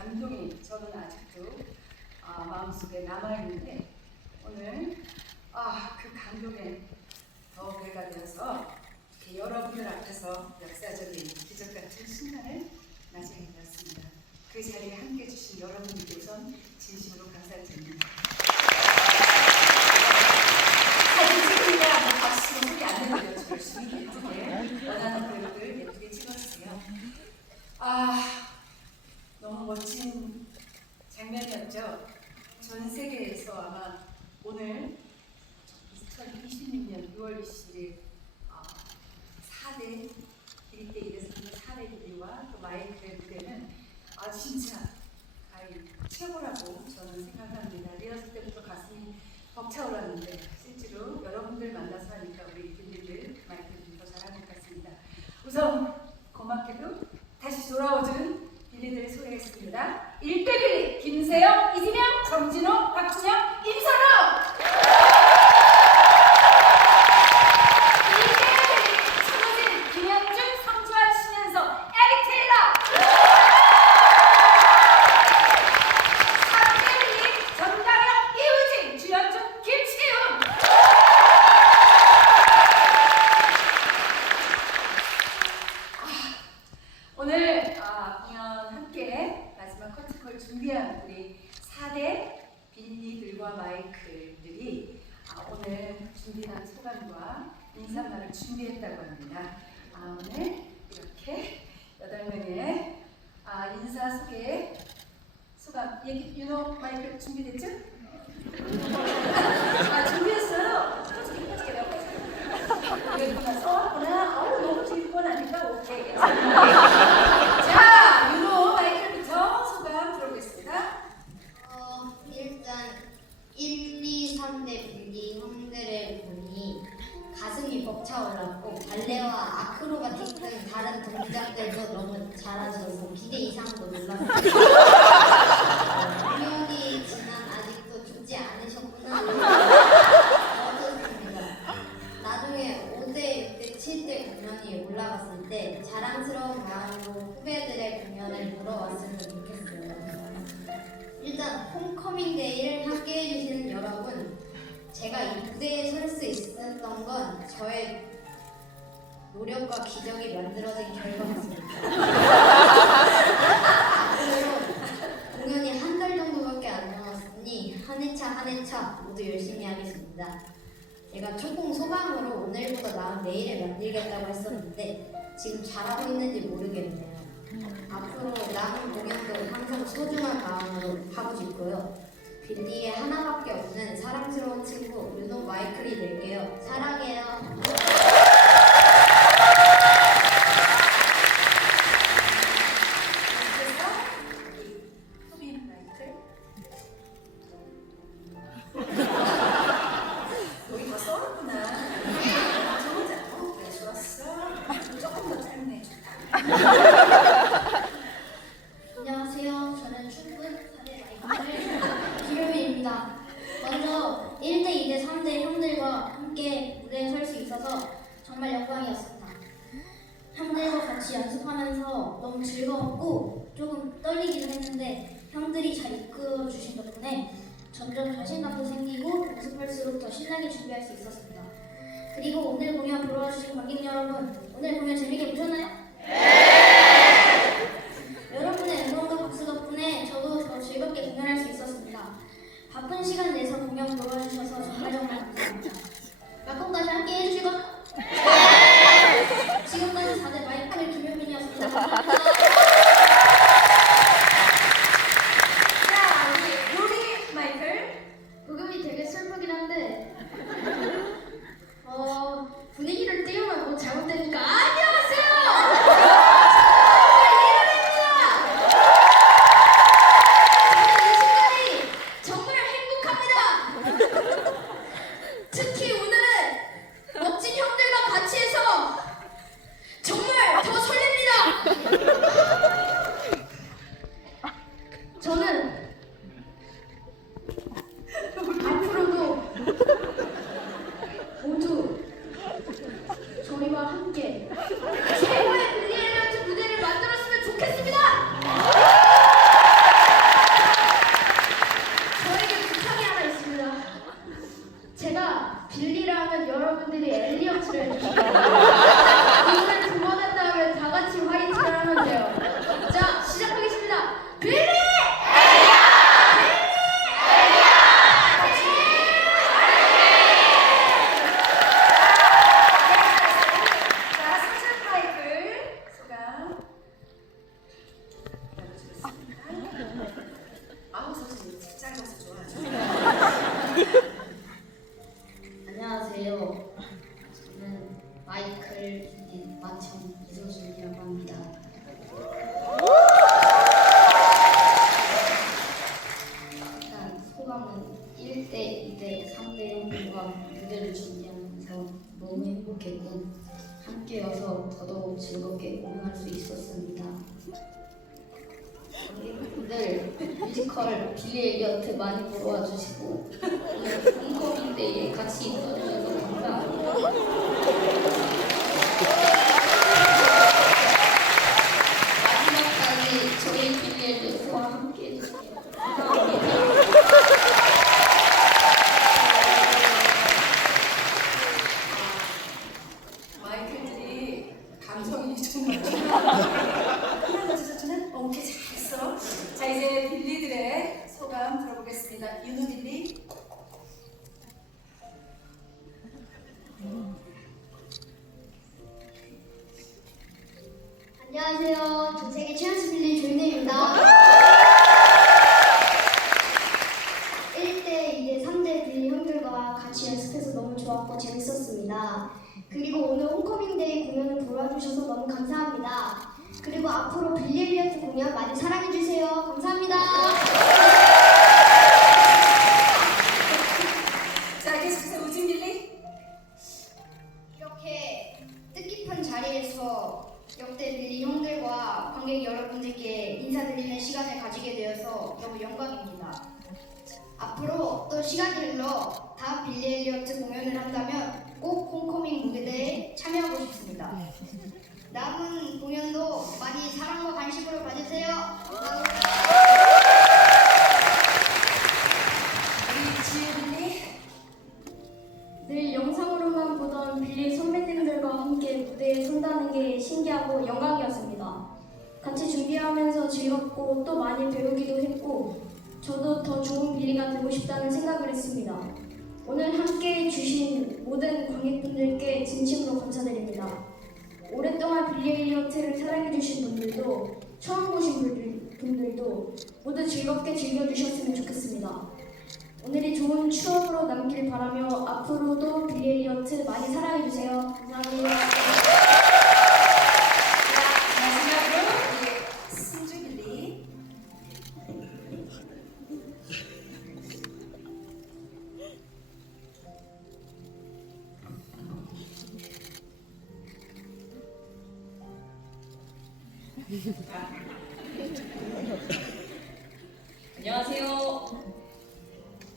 감동이 저는 아직도 마음속에 남아있는데 오늘 그 감동에 더 배가 되어서 여러분들 앞에서 역사적인 기적같은 순간을 맞이하게 되었습니다. 그 자리에 함께해 주신 여러분께 우선 진심으로 감사드립니다. 사진 찍으니까 박수로 소리 안 내드려요. 열심히 예쁘게 원하는 배우들 예쁘게 찍어주세요. 너무 멋진 장면이었죠. 전 세계에서 아마 오늘 2026년 6월 20일 4대 1대 1에서 4대 1와 또 마이크의 무대는 진짜 최고라고 저는 생각합니다. 리허설 때부터 가슴이 벅차올랐는데 실제로 여러분들 만나서 하니까 우리 딜리들 마이크를 더 잘하는 것 같습니다. 우선 고맙게도 다시 돌아오준 빌리들을 소개했습니다. 1대 빌리 김세영, 이진영, 정진호, 박준영, 임선호. 2대 빌리 손호진, 김현준, 성주환, 신현석, 에릭 테일러. 3대 빌리 전가영, 이우진, 주현준, 김시훈. 오늘 공연 함께 마지막 커튼콜 준비한 우리 4대 빌리들과 마이클들이 오늘 준비한 소감과 인사말을 준비했다고 합니다. 오늘 이렇게 8명의 인사 소개 소감 얘기 마이클 준비됐죠? 준비했어요. 솔직히 내가 써왔구나. 너무 질건 아닌가? 오케이. 자, 마이클부터 소감 들어보겠습니다. 일단 1, 2, 3대 빌리 형들을 보니 가슴이 벅차올랐고 발레와 아크로바틱 등 다른 동작들도 너무 잘하셔서 기대 이상으로 놀랐습니다. 공연이 지난 아직도 죽지 않으셨구나. 어떻습니다. 나중에 5대, 6대, 7대 공연이 올라갔을 때 자랑스러운 마음으로 후배들의 공연을 보러 왔으면 좋겠어요. 일단 홈커밍데이를 함께 해주시는 여러분, 제가 이 무대에 설 수 있었던 건 저의 노력과 기적이 만들어진 결과였습니다. 앞으로 공연이 한 달 정도밖에 안 남았으니 한 회차 모두 열심히 하겠습니다. 제가 초공 소감으로 오늘보다 나은 내일을 만들겠다고 했었는데 지금 잘하고 있는지 모르겠네요. 앞으로 남은 공연도 항상 소중한 마음으로 하고 싶고요. 빌리에 하나밖에 없는 사랑스러운 친구 윤호 마이클이 될게요. 사랑해요. 여기 더 썰었구나. 그래, 좋았어. 조금 더 짧네. 안녕하세요. 저는 출근 4대 마이클 김효빈입니다. 먼저 1대, 2대, 3대 형들과 함께 무대에 설 수 있어서 정말 영광이었습니다. 형들과 같이 연습하면서 너무 즐거웠고 조금 떨리기도 했는데 형들이 잘 이끌어 주신 덕분에 점점 자신감도 생기고 연습할수록 더 신나게 준비할 수 있었습니다. 그리고 오늘 공연 보러 와주신 관객 여러분, 오늘 공연 재밌게 보셨나요? 여러분의 응원과 박수 덕분에 저도 더 즐겁게 공연할 수 있었습니다. 바쁜 시간 내서 공연 보러 와주셔서 정말 감사합니다. 막공까지 함께 해주시고 지금까지 4대 마이클 김효빈이었습니다. 감사합니다. 자, 우리 요리 마이클. 부금이 되게 슬프긴 한데 분위기를 띄우면 뭐 잘못되니까 안녕하세요! 정말 행복합니다. 특히 오늘은 멋진 형들과 같이 해서 정말 더 설렙니다. 즐겁게 공연할 수 있었습니다. 관객분들 뮤지컬 빌리 엘리어트 많이 보러 와주시고 오늘 홈커밍 데이에 같이 있어주셔서 감사합니다. 마지막까지 저희 빌리 엘리어트와 함께 해주세요. 감사합니다. 마이클들이 감성이 정말 하나 저는 오케이 잘했어. 자 이제 빌리들의 소감 들어보겠습니다. 윤우 빌리. 안녕하세요. 전 세계 최연스 빌리 조인혜입니다. 1대, 2대, 3대 빌리 형들과 같이 연습해서 너무 좋았고 재밌었습니다. 그리고 오늘 홈커밍데이 공연을 보러 와주셔서 너무 감사합니다. 그리고 앞으로 빌리 엘리어트 공연 많이 사랑해주세요. 감사합니다. 자 계속해서 우진 빌리. 이렇게 뜻깊은 자리에서 역대 빌리 형들과 관객 여러분들께 인사드리는 시간을 가지게 되어서 너무 영광입니다. 앞으로 또 시간이 흘러 다음 빌리 엘리어트 공연을 한다면 꼭 홈커밍 무대에 참여하고 싶습니다. 남은 공연도 많이 사랑과 관심으로 봐주세요. 감사합니다. 우리 지혜 빌리. 늘 영상으로만 보던 빌리 선배님들과 함께 무대에 선다는 게 신기하고 영광이었습니다. 같이 준비하면서 즐겁고 또 많이 배우기도 했고 저도 더 좋은 빌리가 되고 싶다는 생각을 했습니다. 오늘 함께 해주신 모든 관객분들께 진심으로 감사드립니다. 오랫동안 빌리 엘리어트를 사랑해주신 분들도 처음 보신 분들도 모두 즐겁게 즐겨주셨으면 좋겠습니다. 오늘이 좋은 추억으로 남길 바라며 앞으로도 빌리 엘리어트 많이 사랑해주세요. 감사합니다. 자 마지막으로 우리 승주 빌리. 안녕하세요.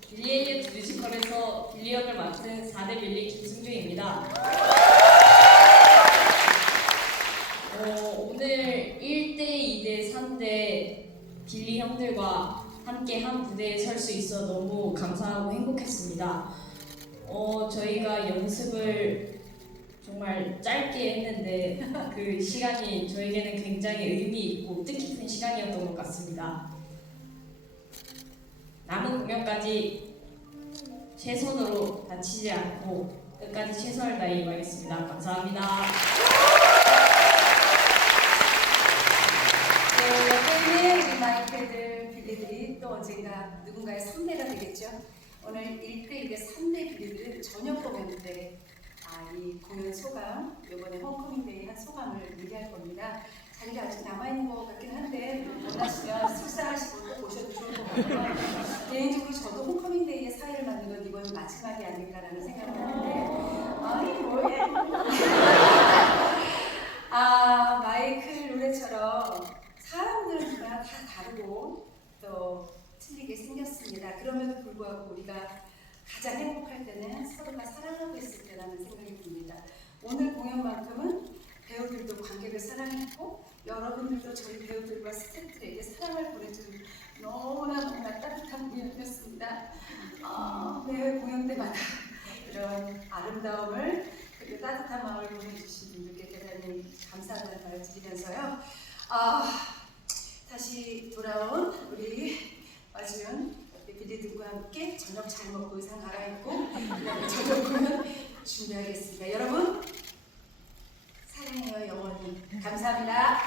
빌리 엘리어트 뮤지컬에서 빌리 역을 맡은 4대 빌리 김승주입니다. 오늘 1대, 2대, 3대 빌리 형들과 함께 한 무대에 설 수 있어 너무 감사하고 행복했습니다. 저희가 연습을 정말 짧게 했는데 그 시간이 저에게는 굉장히 의미 있고 뜻깊은 시간이었던 것 같습니다. 남은 공연까지 최선으로 다치지 않고 끝까지 최선을 다해 임하겠습니다. 감사합니다. 네, 옆에 있는 우리 마이클들 빌리들이 또 언젠가 누군가의 선배가 되겠죠. 오늘 1대, 2대, 3대 빌리들은 저녁 공연 때 이 공연 소감, 이번에 홈커밍데이 한 소감을 얘기할 겁니다. 자리가 아직 남아있는 것 같긴 한데 원하시면 식사하시고 또 보셔도 좋을 것 같고요. 개인적으로 저도 홈커밍데이에 사회를 만든 건 이번 마지막이 아닐까라는 생각을 하는데 아니 뭐해. 마이클 노래처럼 사람들은 다 다르고 또 틀리게 생겼습니다. 그럼에도 불구하고 우리가 가장 행복할 때는 서로가 사랑하고 있을 때라는 생각이 듭니다. 오늘 공연만큼은 배우들도 관객을 사랑했고 여러분들도 저희 배우들과 스태프들에게 사랑을 보내준 너무나 따뜻한 공연이었습니다. 매 공연 때마다 이런 아름다움을 그리고 따뜻한 마음을 보내주신 분들께 대단히 감사하다는 말을 드리면서요. 다시 돌아온 우리 와준 빌리들과 함께 저녁 잘 먹고 의상 갈아입고 저녁 공연 준비하겠습니다. 여러분 사랑해요 영원히. 감사합니다.